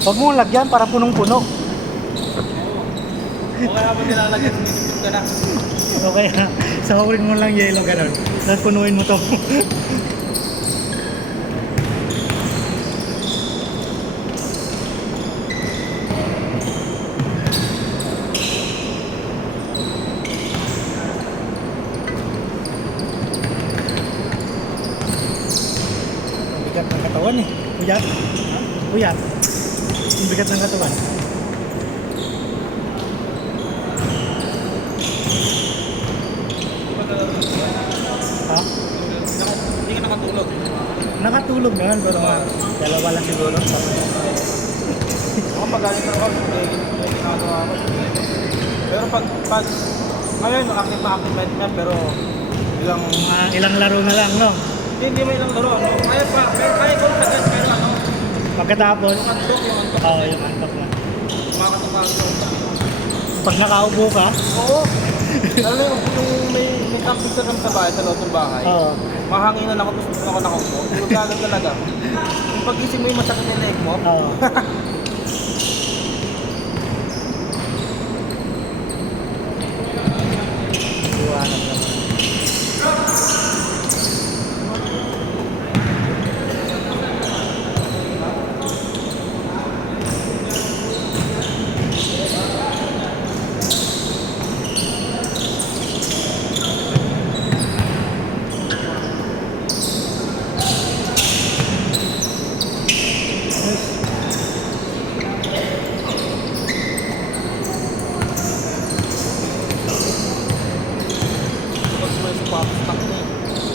Huwag mong lagyan para punong-puno. O kaya mo nilalagyan, sumisipit ka na. O kaya, sahurin mo lang yelo ganun. Tapos punuin mo to. Ang bigat ng katawan eh. Uyat. Uyat. Ang bigat ng katawan. Ha? Hindi ka nakatulog. Nakatulog naman pero mga dalawa lang siguro. Ako pag galing trabaho, may ginagawa ko. Pero pag ngayon, active na pero ilang, Mga ilang laro na lang, no? hindi mo ilang laro, ano? Kaya ko agad, pero ano, Pagkatapos, yung antok, oo, yung antok na. makakatapagan ko. Pag nakaupo ka, Oo. Lalo yung may camping sa kami sa bahay, sa loob ng bahay. oo. Mahanginan ako, gusto ako nakaupo. Tulog ka lang talaga. Yung pag-isip mo yung masakit yung leg mo, Oo. Iwanag naman. pag may spot, stuck na eh.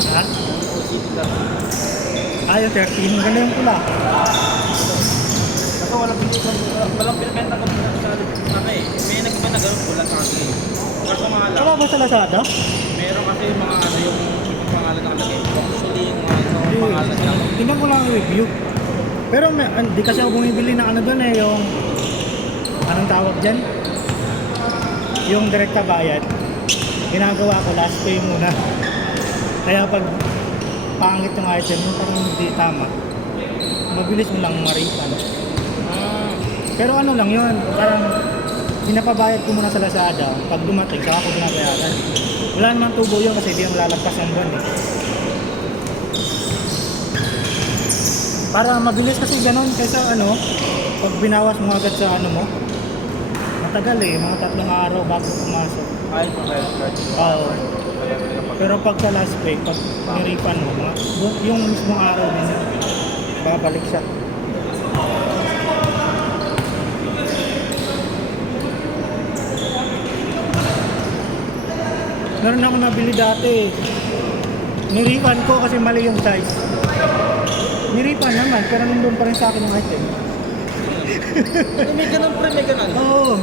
Ha? Ulit lang. Ayaw, 13. Maganda yung pula. Kasi walang pinibenta ko sa ano eh. May nag-iba na gano'n pula sa akin. Kaso mahal lang. Wala ba sa Lazada? Meron kasi yung mga ano yung ibang pangalan nakalagay. Actually, yung mga ito, pangalan lang. Tingnan ko lang ang review. Pero di kasi ako bumibili ng ano doon eh, yung anong tawag dyan? Yung direkta bayad. Ginagawa ko last pay muna. Kaya pag pangit yung item, yung parang hindi tama, mabilis mo lang ma-refund. Pero ano lang yun, parang pinapabayad ko muna sa Lazada. Pag dumating, saka ako binabayaran. Wala naman tubo yun kasi hindi yung malalagpas ang buwan eh. Para mabilis kasi ganun kaysa ano, pag binawas mo agad sa ano mo, matagal eh, mga 3 araw bago pumasok. Ay, credit card. Oo. Pero pag sa last pay, pag nirefund mo, yung mismong araw din yun, babalik siya. Meron ako nabili dati. Nirefund ko kasi mali yung size. Nirefund naman, pero nandun pa rin sa akin yung item. May ganun pre, may ganun. Oo.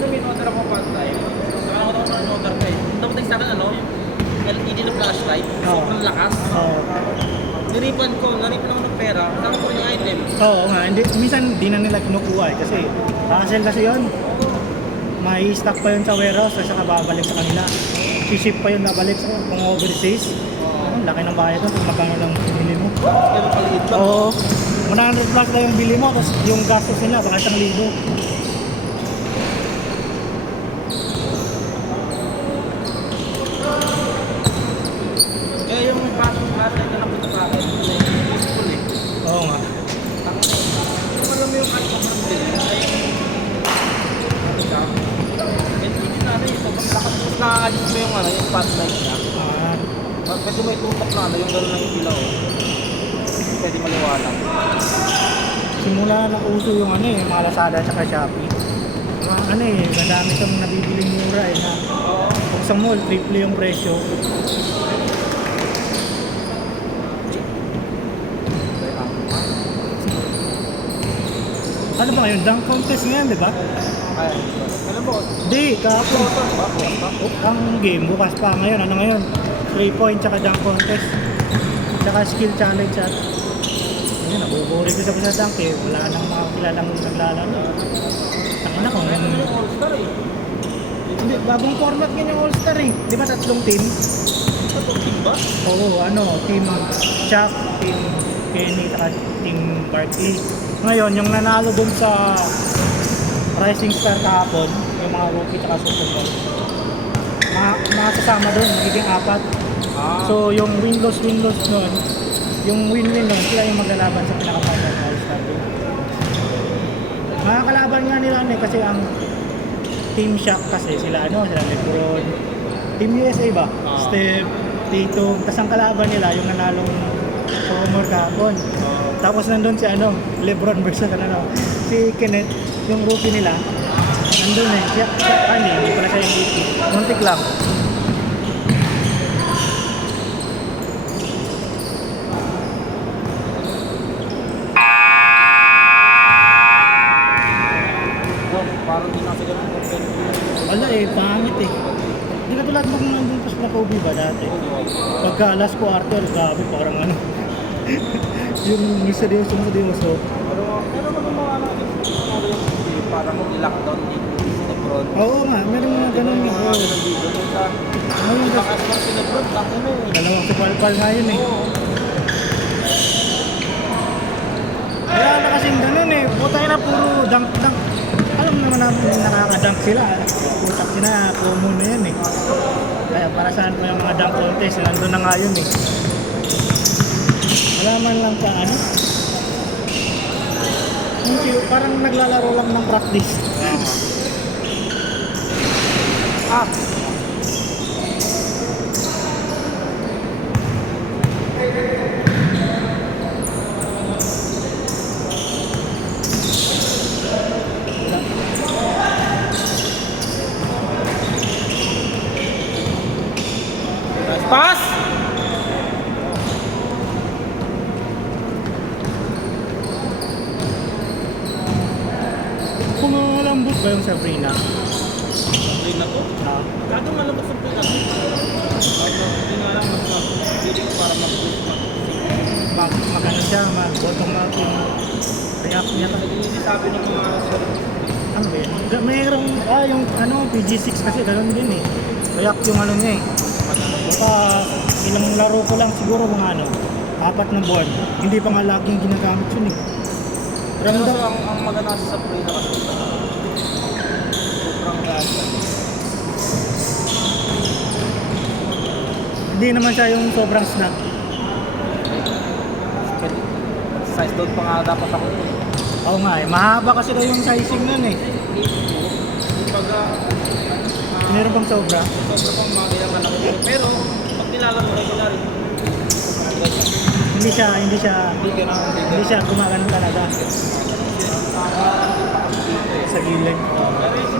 May order ako part time. Saka ako ng order pa eh. Dapat sa akin ano, yung LED na flashlight. Sobrang lakas. Oo. Niripan ko ako ng pera. Saka ko yung item. Oo nga, hindi, minsan di na nila kinukuha eh, kasi hassle kasi yun. May stock pa yun sa warehouse, kasi babalik sa kanila. Si-ship pa yun nabalik sa kung overseas. Ang laki ng bayad doon kung magkano lang bili mo. Ganun paliit lang. Oo. 100 plus lang yung bili mo, tapos yung gastos nila, baka 1,000. Eh yung flashlight na napunta sa akin, useful eh. Oo nga. Kung alam mo yung ano, parang bilhin, ay LED na ano eh, sobrang lakas. Tapos nakaalis mo yung ano, yung flashlight niya. Ah, Pwede mo itutok na ano, yung gano'n lang yung ilaw. Pwede maliwanag. simula na uso yung ano eh, mga Lazada at saka Shopee. Mga ano eh, madami kang nabibiling mura eh na kung sa mall, triple yung presyo. Ano ba ngayon? Dunk contest ngayon, di ba? Ay, alam mo, Hindi, kahapon. ba? Ang game, bukas pa. Ngayon, ano ngayon? 3 point, tsaka dunk contest. Tsaka skill challenge at ayun, nabuburi ko sa dunk eh. Wala nang mga kilalang naglalaro. Tangina ko. All-Star eh. Hindi, bagong format ngayon yung All-Star eh. Di ba tatlong team? Ito, team ba? Oo, ano, team Chuck, team Kenny, at team Barkley. Ngayon, yung nanalo dun sa Rising Star kahapon, yung mga rookie at sophomore, mga kasama dun, magiging 4. So, yung win-loss nun, yung win-win nun, sila yung maglalaban sa pinaka-final na All-Star game. Mga kalaban nga nila ano, kasi ang Team Shock kasi sila sila LeBron, Team USA ba? Steph, Tatum, tas ang kalaban nila yung nanalong sophomore kahapon. Tapos nandun si LeBron versus si Kenneth, yung rookie nila. Nandun siya hindi pala siya MVP. Muntik lang. Parang di nasa ganun compare. Wala pangit eh. Hindi ka tulad mag nandun pa sila Kobe ba dati? Pagka last quarter, grabe, parang yung seryoso. Pero naman mga parang lockdown dito sa Lebron. Oo nga, meron mga ganun nga. Mga ganun dito. Ngayon kasi, Takas lang si Lebron, takin mo eh. dalawang supalpal nga yun eh. Wala na kasing ganun eh. Putay na puro dunk. Alam naman namin nakaka-dunk sila. Putak sila, promo na yan eh. Kaya para saan pa yung mga dunk contest, nandun na nga yun eh. Wala man lang pa parang naglalaro lang ng practice. Pass! Kung malambot ba yung Sabrina? Hindi na to. Kado malabas ang pila. Hindi nga lang mas para mag-push Magano siya, mag-bottom up yung react niya. Sabi ng mga Ano ba yun? Mayroong, yung PG6 kasi gano'n din eh. React yung niya eh. Baka ilang laro ko lang siguro mga 4 na buwan. Hindi pa nga laging ginagamit yun eh. Pero Ramdam, ang maganda sa play na kasi sobrang ganda. hindi naman siya yung sobrang snap. Size down pa nga dapat ako. Oo nga eh, mahaba kasi daw yung sizing nun eh. Pagka Meron bang sobra? sobra pang magayang anak ko. Pero pag nilalaro regular, Hindi siya hindi ka na hindi siya gumagano talaga sa gilid. Pero yung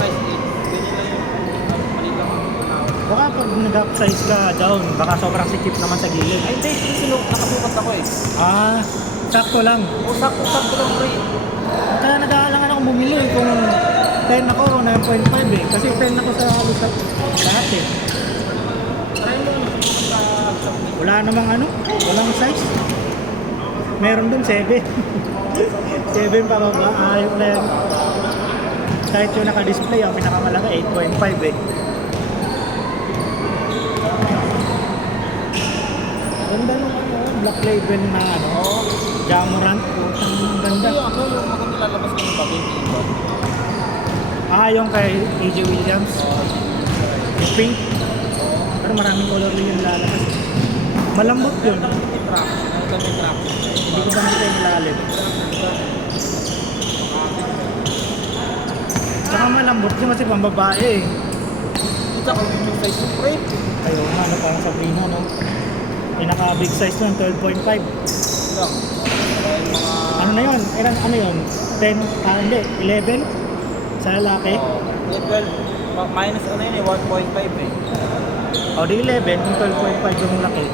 size 8, ganyan lang yung maliit lang ang Baka pag nag-upsize ka down, baka sobrang sikip naman sa gilid. Ay, hindi. Nakasukat ako eh. Sakto lang. O, sakto lang, pre. Kaya nag-aalangan ako bumili kung 10 ako o 9.5 eh. Kasi 10 ako sa halos lahat eh. Try mo yung sa Wala namang walang size. Meron dun 7. 7 pa baba, ayok na yan. Kahit yung naka-display, ang pinakamalaki 8.5 eh. Ganda nung Black Label na Jamorant. Ang ganda. Ako yung maganda lalabas ko yung bagay iba. Yung kay AJ Williams. Yung pink. Pero maraming color din yung lalabas. Malambot yun. Hindi ko ba nakita yung lalim. Tsaka malambot yun kasi pang babae eh. Ito ako yung size of pre. Ayun nga, parang Sabrina, no? Pinaka-big size nun, 12.5. Lang. Ano na yun? Ano yun? 10? Hindi, 11? Sa lalaki? Minus ano yun eh, 1.5 eh. O, di 11, yung 12.5 yung laki.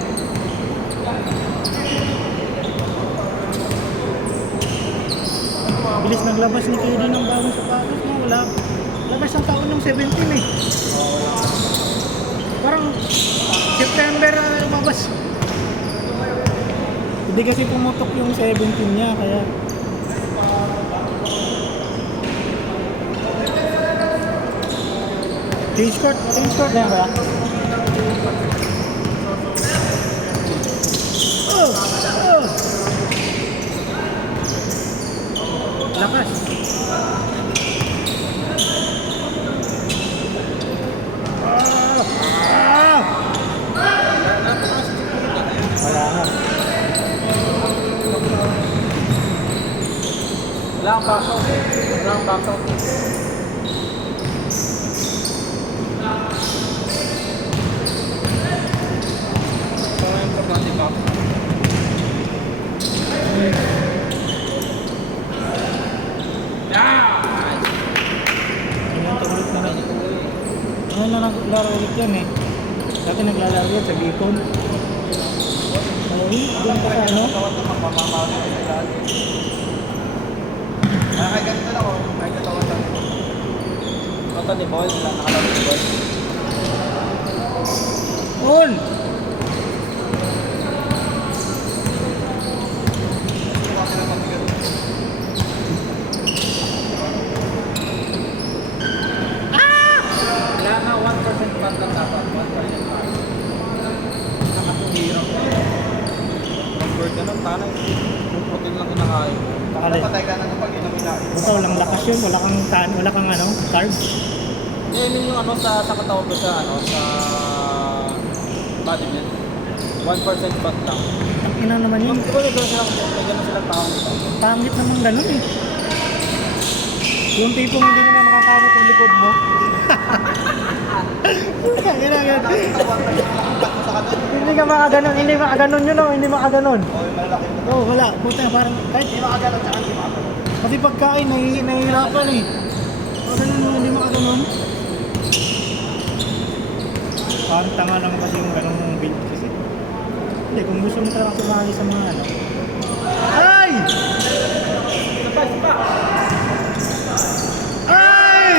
Bilis naglabas ni KD ng bagong sapatos mo. Wala. Labas ang taon ng 17 eh. Parang, September lumabas. Hindi kasi pumutok yung 17 niya, kaya... Change court na yan ba? Oh! Oh! Lakas! Ah! Wala na. Wala kang back out. Wala kang back out. Ito na yung importante back. Ilan ulit na lang. Ngayon na naglaro ulit yan eh. Dati naglalaro yan sa Bicol. Ay, doon pa sa ano? Ay, ganito lang ako. Ay, katawan lang. Ito ni Boy, nakalaro ni Boy. On! Wala nga 1% fat lang dapat. 1% fat. Nakatulirap. Convert ka ng tanay. Protein lang kinakain mo. Pakali. Patay ka na kapag inumin na. Basta walang lakas yun, wala kang ano, carbs. I mean yung ano sa katawan ko sa ano sa body build. 1% fat lang. Ang ina naman yun. Di ba may gano'n silang tao dito? Pangit naman ganun eh. Yung tipong hindi mo na makakamot ang likod mo. Ginagano. Hindi ka makaganon, hindi makaganon yun o, hindi makaganon. Oo, oh, wala. Puta, parang kahit Hindi makagalan sa hindi makagalan. pati pagkain, nahihirapan eh. O, ganun mo, hindi makaganon. Parang tanga lang kasi yung ganung build kasi. Hindi, kung gusto mo talaga sumali sa mga ano. Ay! Sapa! Ay!